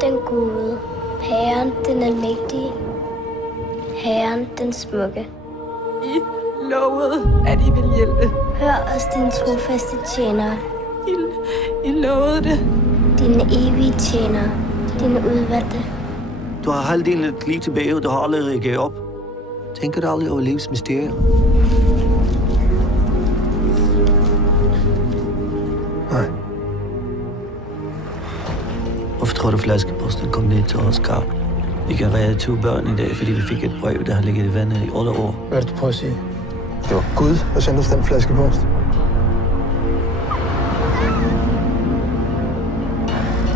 den gode, Herren den almægtige, Herren den smukke. I lovede, at I ville hjælpe. Hør os, din trofaste tjenere. I lovede det. Dine evige tjenere, dine udvalgte. Du har halvdelen af dit liv tilbage, og du har aldrig reageret op. Tænker du aldrig over livets mysterier? Nej. Hvorfor tror du, flaskeposten kom ned til os, Karl? Vi kan redde 2 børn i dag, fordi vi fik et brev, der har ligget i vandet i 8 år. Hvad er det, du prøver at sige? Det var Gud, der sendte os den flaskepost.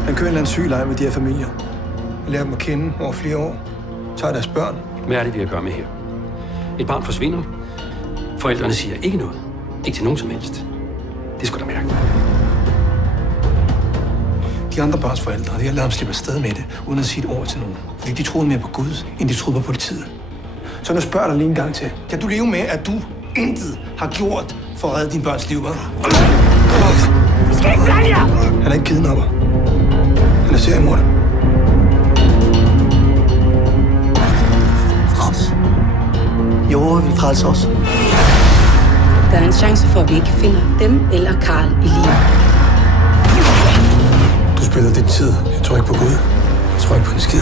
Han kører en eller anden sygeleje med de her familier. Lærer dem at kende over flere år. Tager deres børn. Hvad er det, vi har at gøre med her? Et barn forsvinder. Forældrene siger ikke noget. Ikke til nogen som helst. Det skulle da mærke. De andre børns forældre, de har ladet ham slippe afsted med det, uden at sige et ord til nogen. Fordi de troede mere på Gud, end de troede på politiet. Så nu spørger jeg dig lige en gang til. Kan du leve med, at du intet har gjort for at redde din børns liv, hva'? I skal ikke blande jer! Han er ikke kidnapper. Han er seriemorder. Jo, vi frelser os. Der er en chance for, at vi ikke finder dem eller Karl i live. Du spiller din tid. Jeg tror ikke på Gud. Jeg tror ikke på en skid.